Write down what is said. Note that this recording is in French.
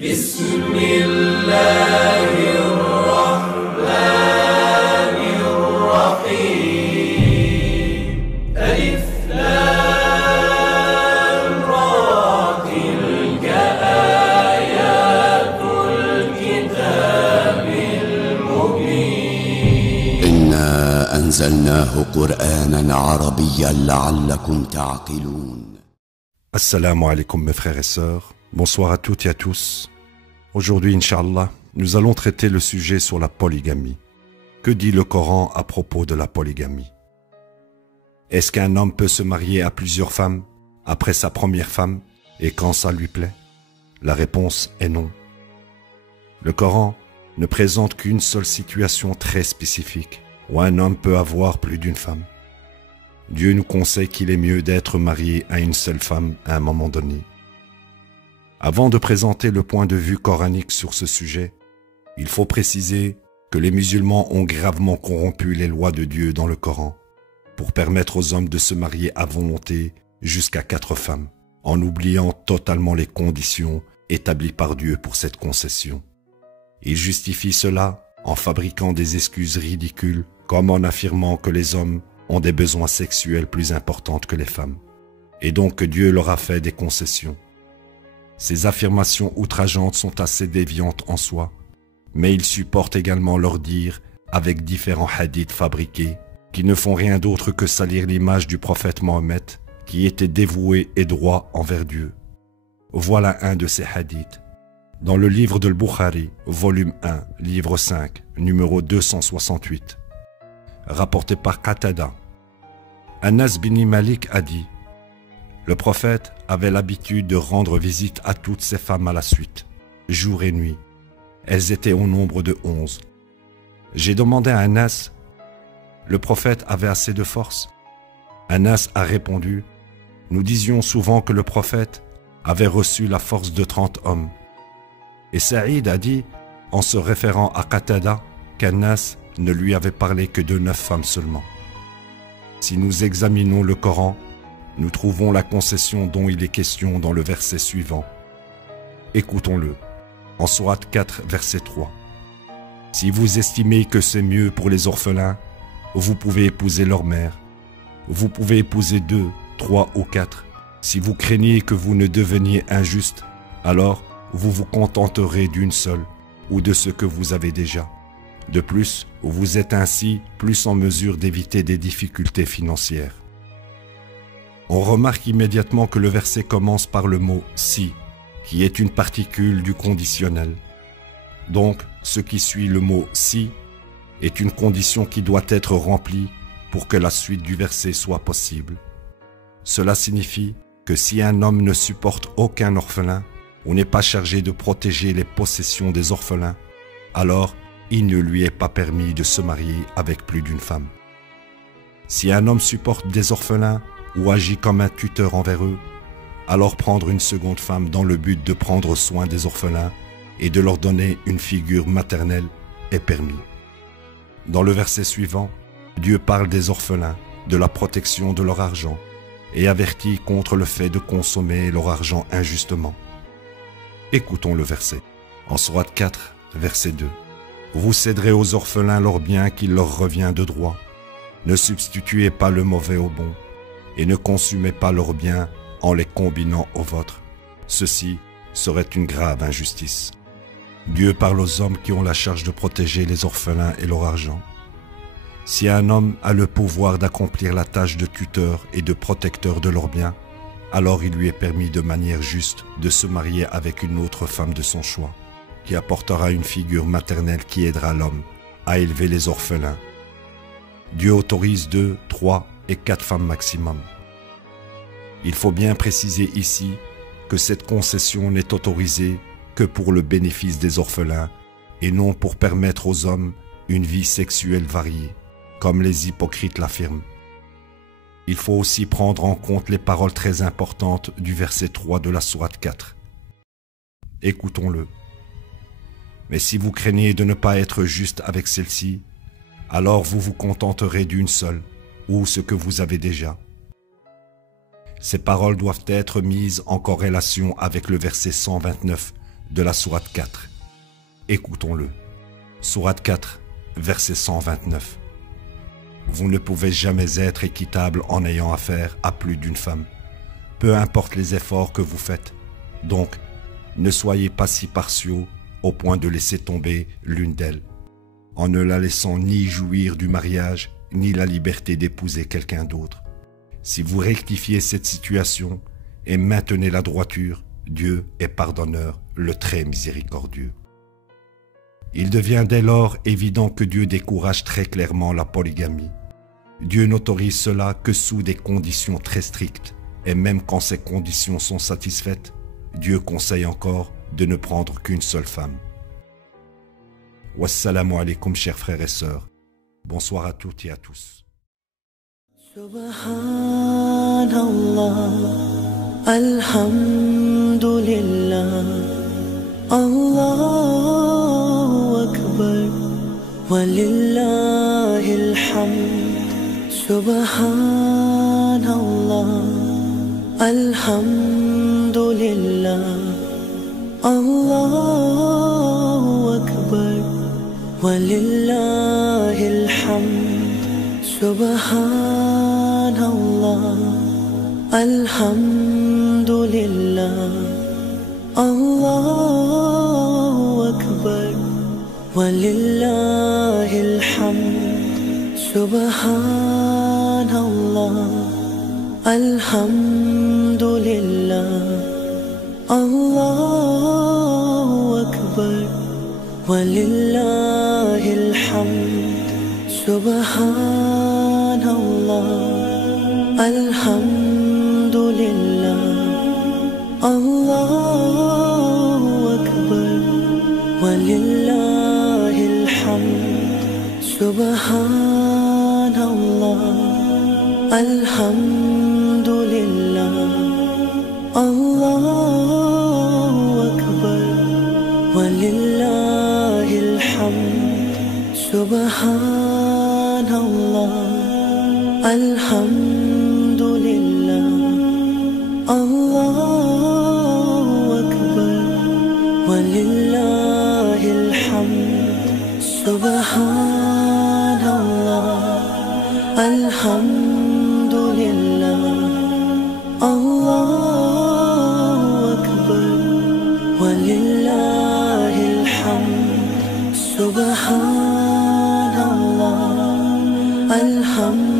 بسم الله الرحمن الرحيم ألف لام را تلك آيات الكتاب المبين إنا أنزلناه قرآنا عربيا لعلكم تعقلون. Assalamu alaikum mes frères et sœurs, bonsoir à toutes et à tous. Aujourd'hui, Inch'Allah, nous allons traiter le sujet sur la polygamie. Que dit le Coran à propos de la polygamie? Est-ce qu'un homme peut se marier à plusieurs femmes après sa première femme et quand ça lui plaît? La réponse est non. Le Coran ne présente qu'une seule situation très spécifique où un homme peut avoir plus d'une femme. Dieu nous conseille qu'il est mieux d'être marié à une seule femme à un moment donné. Avant de présenter le point de vue coranique sur ce sujet, il faut préciser que les musulmans ont gravement corrompu les lois de Dieu dans le Coran pour permettre aux hommes de se marier à volonté jusqu'à 4 femmes, en oubliant totalement les conditions établies par Dieu pour cette concession. Ils justifient cela en fabriquant des excuses ridicules comme en affirmant que les hommes ont des besoins sexuels plus importants que les femmes, et donc que Dieu leur a fait des concessions. Ces affirmations outrageantes sont assez déviantes en soi, mais ils supportent également leur dire avec différents hadiths fabriqués qui ne font rien d'autre que salir l'image du prophète Mohammed qui était dévoué et droit envers Dieu. Voilà un de ces hadiths. Dans le livre de Al-Bukhari, volume 1, livre 5, numéro 268, rapporté par Qatada, Anas bin Malik a dit: le prophète avait l'habitude de rendre visite à toutes ses femmes à la suite, jour et nuit. Elles étaient au nombre de 11. J'ai demandé à Anas: le prophète avait assez de force? Anas a répondu: nous disions souvent que le prophète avait reçu la force de 30 hommes. Et Saïd a dit, en se référant à Qatada, qu'Anas ne lui avait parlé que de 9 femmes seulement. Si nous examinons le Coran, nous trouvons la concession dont il est question dans le verset suivant. Écoutons-le, en Sourate 4, verset 3. Si vous estimez que c'est mieux pour les orphelins, vous pouvez épouser leur mère. Vous pouvez épouser 2, 3 ou 4. Si vous craignez que vous ne deveniez injuste, alors vous vous contenterez d'une seule ou de ce que vous avez déjà. De plus, vous êtes ainsi plus en mesure d'éviter des difficultés financières. On remarque immédiatement que le verset commence par le mot « si », qui est une particule du conditionnel. Donc, ce qui suit le mot « si » est une condition qui doit être remplie pour que la suite du verset soit possible. Cela signifie que si un homme ne supporte aucun orphelin ou n'est pas chargé de protéger les possessions des orphelins, alors il ne lui est pas permis de se marier avec plus d'une femme. Si un homme supporte des orphelins ou agit comme un tuteur envers eux, alors prendre une seconde femme dans le but de prendre soin des orphelins et de leur donner une figure maternelle est permis. Dans le verset suivant, Dieu parle des orphelins, de la protection de leur argent et avertit contre le fait de consommer leur argent injustement. Écoutons le verset. En Sourate 4, verset 2. Vous céderez aux orphelins leurs biens qu'il leur revient de droit. Ne substituez pas le mauvais au bon et ne consumez pas leurs biens en les combinant aux vôtres. Ceci serait une grave injustice. Dieu parle aux hommes qui ont la charge de protéger les orphelins et leur argent. Si un homme a le pouvoir d'accomplir la tâche de tuteur et de protecteur de leurs biens, alors il lui est permis de manière juste de se marier avec une autre femme de son choix, qui apportera une figure maternelle qui aidera l'homme à élever les orphelins. Dieu autorise 2, 3 et 4 femmes maximum. Il faut bien préciser ici que cette concession n'est autorisée que pour le bénéfice des orphelins et non pour permettre aux hommes une vie sexuelle variée, comme les hypocrites l'affirment. Il faut aussi prendre en compte les paroles très importantes du verset 3 de la Sourate 4. Écoutons-le. Mais si vous craignez de ne pas être juste avec celle-ci, alors vous vous contenterez d'une seule, ou ce que vous avez déjà. Ces paroles doivent être mises en corrélation avec le verset 129 de la sourate 4. Écoutons-le. Sourate 4, verset 129. Vous ne pouvez jamais être équitable en ayant affaire à plus d'une femme, peu importe les efforts que vous faites. Donc, ne soyez pas si partiaux au point de laisser tomber l'une d'elles, en ne la laissant ni jouir du mariage, ni la liberté d'épouser quelqu'un d'autre. Si vous rectifiez cette situation et maintenez la droiture, Dieu est pardonneur, le très miséricordieux. Il devient dès lors évident que Dieu décourage très clairement la polygamie. Dieu n'autorise cela que sous des conditions très strictes, et même quand ces conditions sont satisfaites, Dieu conseille encore de ne prendre qu'une seule femme. Wassalamu alaikum, chers frères et sœurs. Bonsoir à toutes et à tous. Subhanallah, alhamdulillah, Allahu Akbar, walillahil hamd. Subhanallah, alhamdulillah, Allahu Akbar, walillahil hamd. Subhanallah, alhamdulillah, Allahu Akbar, walillahil hamd. Subhanallah, alhamdulillah, Allahu Akbar, walillahil hamd. Subhanallah, alhamdulillah, Allahu Akbar, walillahil hamd. Subhanallah, alhamdulillah, Allahu Akbar, walillahil hamd. Subhanallah, alhamdulillah, Allahu Akbar, walillahil hamd. Subhanallah, alhamdulillah, Allahu Akbar, walillahil hamd. Subhanallah, alhamdulillah.